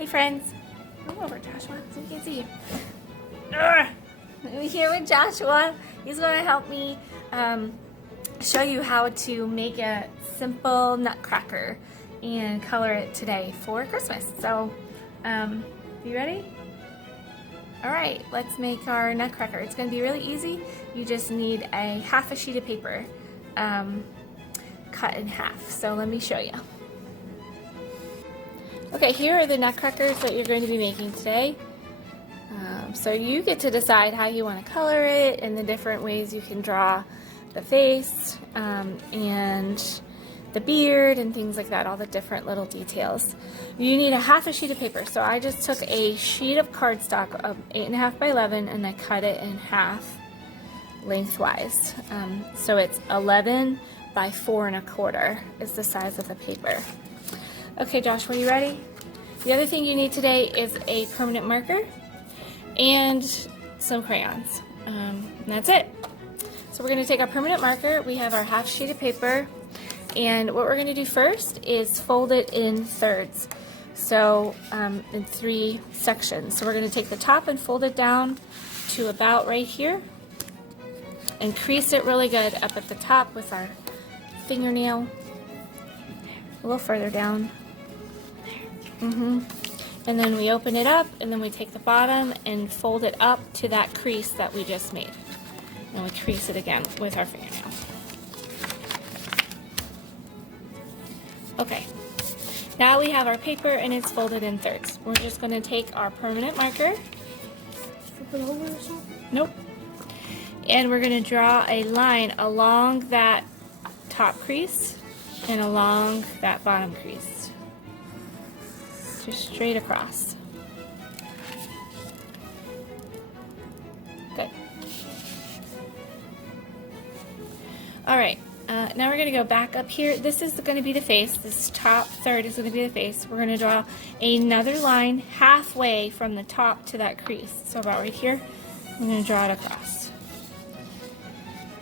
Hey friends, come over Joshua so we can see you. I'm here with Joshua. He's going to help me show you how to make a simple nutcracker and color it today for Christmas. So, you ready? Alright, let's make our nutcracker. It's going to be really easy. You just need half a sheet of paper cut in half. So let me show you. Okay, here are the nutcrackers that you're going to be making today. So you get to decide how you want to color it and the different ways you can draw the face and the beard and things like that, all the different little details. You need a half a sheet of paper. So I just took a sheet of cardstock of 8.5 by 11 and I cut it in half lengthwise. So it's 11 by 4 1/4 is the size of the paper. Okay, Josh, are you ready? The other thing you need today is a permanent marker and some crayons. And that's it. So we're going to take our permanent marker. We have our half sheet of paper. And what we're going to do first is fold it in thirds. So in 3 sections. So we're going to take the top and fold it down to about right here. And crease it really good up at the top with our fingernail. A little further down. And then we open it up, and then we take the bottom and fold it up to that crease that we just made. And we crease it again with our fingernail. Okay, now we have our paper and it's folded in thirds. We're just going to take our permanent marker. Flip it over or something? Nope. And we're going to draw a line along that top crease and along that bottom crease. Just straight across. Good. Alright, now we're going to go back up here. This is going to be the face. This top third is going to be the face. We're going to draw another line halfway from the top to that crease. So about right here, I'm going to draw it across.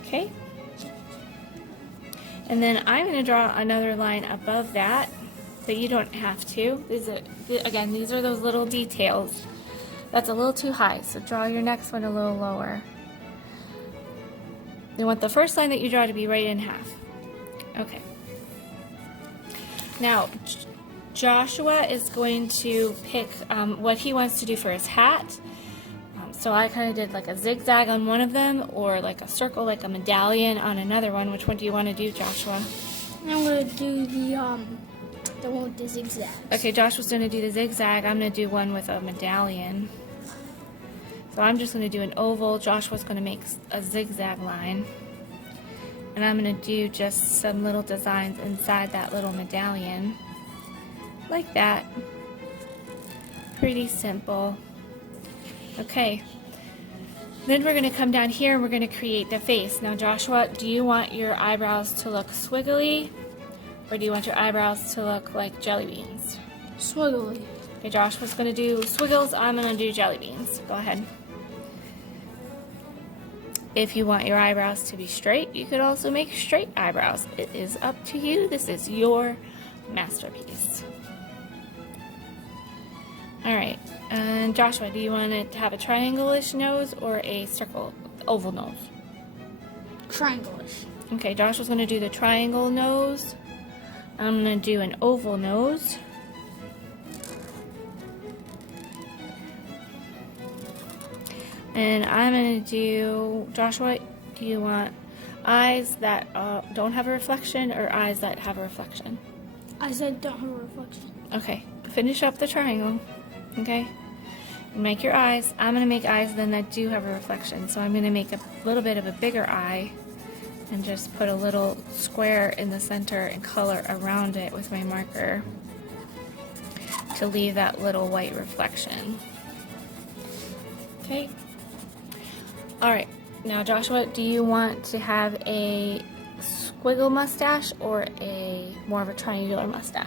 Okay? And then I'm going to draw another line above that, but you don't have to. Again, these are those little details. That's a little too high, so draw your next one a little lower. You want the first line that you draw to be right in half. Okay. Now, Joshua is going to pick what he wants to do for his hat. So I kind of did like a zigzag on one of them, or like a circle, like a medallion on another one. Which one do you want to do, Joshua? I'm going to do the one with the zigzag. Okay, Joshua's going to do the zigzag. I'm going to do one with a medallion. So I'm just going to do an oval. Joshua's going to make a zigzag line. And I'm going to do just some little designs inside that little medallion. Like that. Pretty simple. Okay. Then we're going to come down here and we're going to create the face. Now Joshua, do you want your eyebrows to look squiggly? Or do you want your eyebrows to look like jelly beans? Swiggly. Okay, Joshua's going to do squiggles. I'm going to do jelly beans. Go ahead. If you want your eyebrows to be straight, you could also make straight eyebrows. It is up to you. This is your masterpiece. Alright, and Joshua, do you want it to have a triangle-ish nose or a circle, oval nose? Triangle-ish. Okay, Joshua's going to do the triangle nose. I'm going to do an oval nose. And I'm going to do, Joshua, do you want eyes that don't have a reflection or eyes that have a reflection? Eyes that don't have a reflection. Okay, finish up the triangle. Okay? Make your eyes. I'm going to make eyes then that do have a reflection. So I'm going to make a little bit of a bigger eye and just put a little square in the center and color around it with my marker to leave that little white reflection. Okay? Alright, now Joshua, do you want to have a squiggle mustache or a more of a triangular mustache?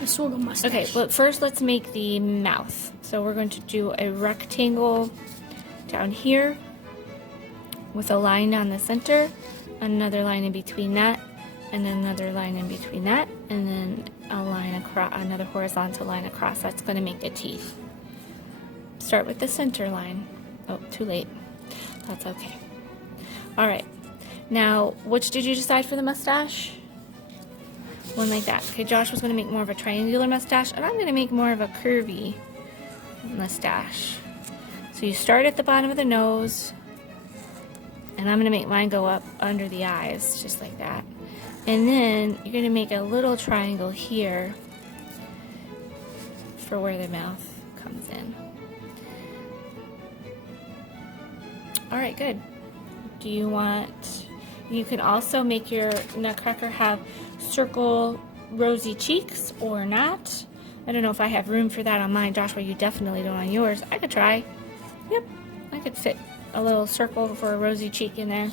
A sort of mustache. Okay, well first let's make the mouth. So we're going to do a rectangle down here with a line down the center, another line in between that, and another line in between that, and then a line across, another horizontal line across. That's going to make the teeth. Start with the center line. Oh, too late. That's okay. All right. Now, which did you decide for the mustache? One like that. Okay, Josh was going to make more of a triangular mustache, and I'm going to make more of a curvy mustache. So you start at the bottom of the nose, and I'm going to make mine go up under the eyes, just like that. And then you're going to make a little triangle here for where the mouth comes in. All right, good. Do you want, you can also make your nutcracker have circle rosy cheeks or not. I don't know if I have room for that on mine. Joshua, you definitely don't on yours. I could try. Yep, I could fit a little circle for a rosy cheek in there.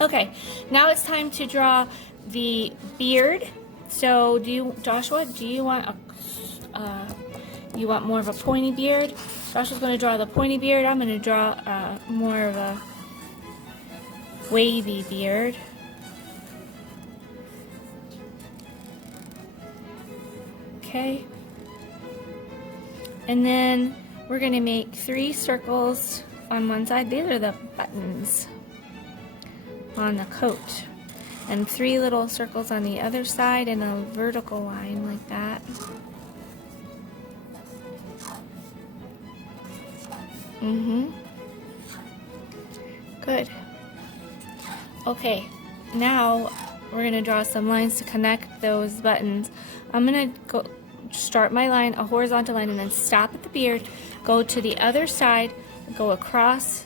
Okay, now it's time to draw the beard. So do you, Joshua, do you want you want more of a pointy beard? Joshua's going to draw the pointy beard. I'm going to draw more of a wavy beard. Okay. And then we're going to make 3 circles on one side. These are the buttons on the coat. And 3 little circles on the other side and a vertical line like that. Good. Okay, now we're going to draw some lines to connect those buttons. I'm going to go start my line, a horizontal line, and then stop at the beard, go to the other side, go across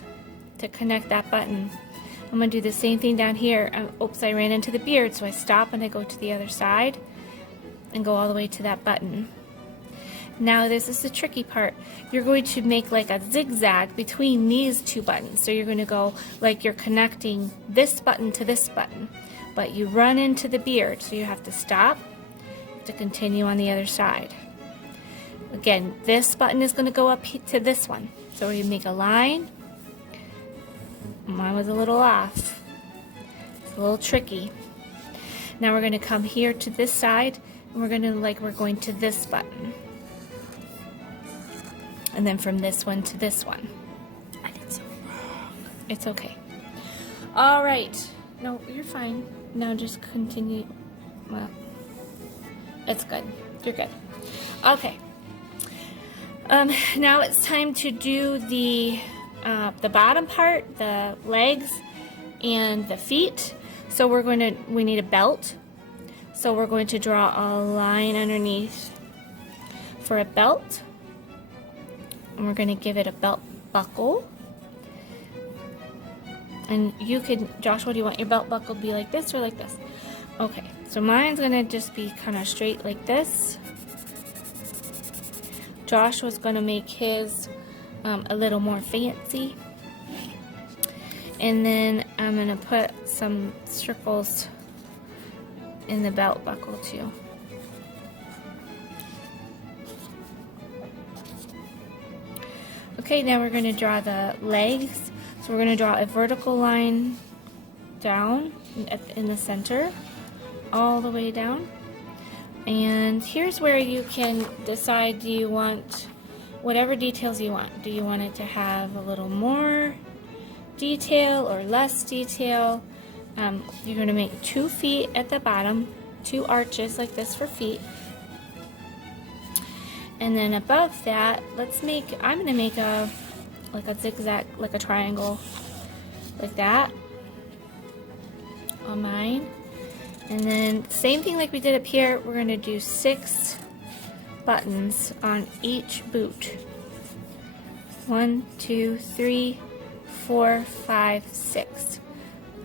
to connect that button. I'm going to do the same thing down here. Oops, I ran into the beard, so I stop and I go to the other side and go all the way to that button. Now this is the tricky part. You're going to make like a zigzag between these 2 buttons. So you're going to go like you're connecting this button to this button, but you run into the beard, so you have to stop to continue on the other side. Again, this button is going to go up to this one. So you make a line. Mine was a little off. It's a little tricky. Now we're going to come here to this side, and we're going to we're going to this button. And then from this one to this one. I did something wrong. It's okay. All right. No, you're fine. Now just continue. Well, it's good. You're good. Okay. Now it's time to do the bottom part, the legs and the feet. So we need a belt. So we're going to draw a line underneath for a belt. And we're going to give it a belt buckle. And you could, Joshua, do you want your belt buckle to be like this or like this? Okay, so mine's going to just be kind of straight like this. Joshua's going to make his a little more fancy. And then I'm going to put some circles in the belt buckle too. Okay, now we're going to draw the legs. So we're going to draw a vertical line down in the center, all the way down. And here's where you can decide, do you want whatever details you want. Do you want it to have a little more detail or less detail? You're going to make 2 feet at the bottom, 2 arches like this for feet. And then above that, I'm going to make a zigzag, like a triangle, like that on mine. And then same thing like we did up here, we're going to do 6 buttons on each boot. 1, 2, 3, 4, 5, 6.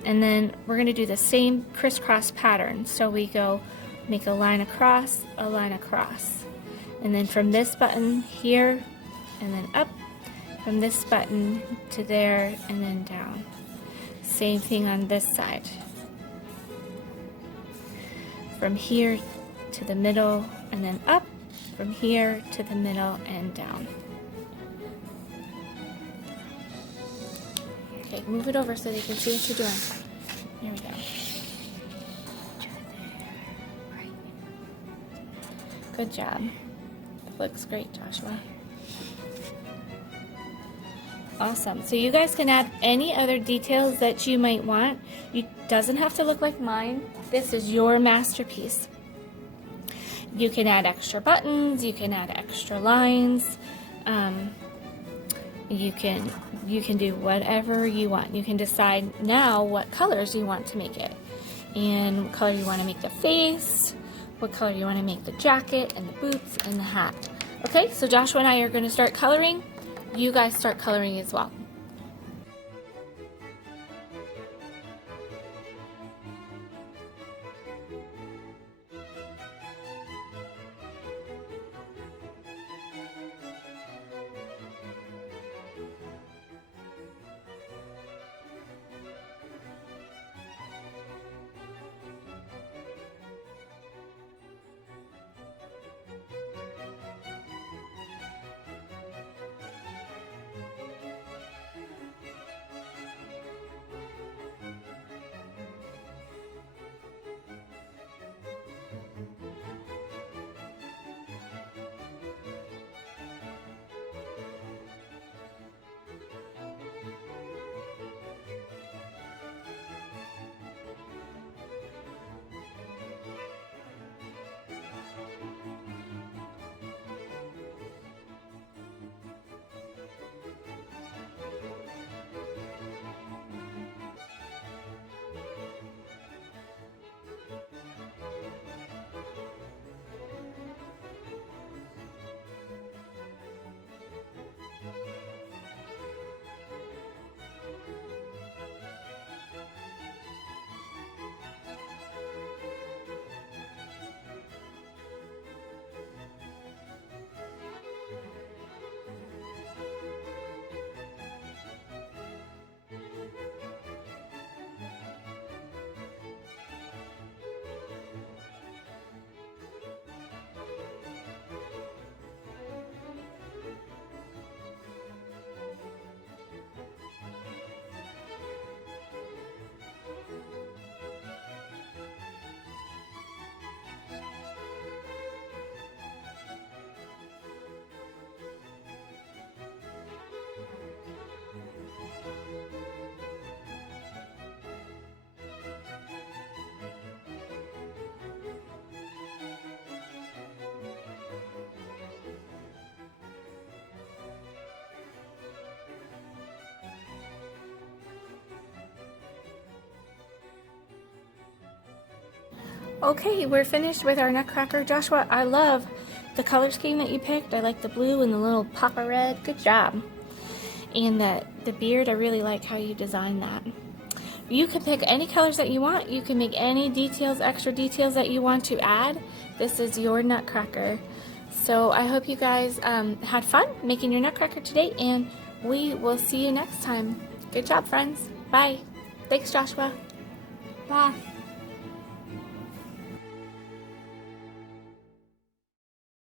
And then we're going to do the same crisscross pattern. So we go make a line across, a line across. And then from this button here, and then up, from this button to there, and then down. Same thing on this side. From here to the middle, and then up, from here to the middle, and down. Okay, move it over so they can see what you're doing. Here we go. Good job. Looks great, Joshua. Awesome. So you guys can add any other details that you might want. It doesn't have to look like mine. This is your masterpiece. You can add extra buttons, you can add extra lines, you can do whatever you want. You can decide now what colors you want to make it, and what color you want to make the face, what color you want to make the jacket and the boots and the hat. Okay, so Joshua and I are going to start coloring. You guys start coloring as well. Okay, we're finished with our Nutcracker. Joshua, I love the color scheme that you picked. I like the blue and the little pop of red. Good job. And the beard, I really like how you designed that. You can pick any colors that you want. You can make any details, extra details that you want to add. This is your Nutcracker. So I hope you guys had fun making your Nutcracker today, and we will see you next time. Good job, friends. Bye. Thanks, Joshua. Bye.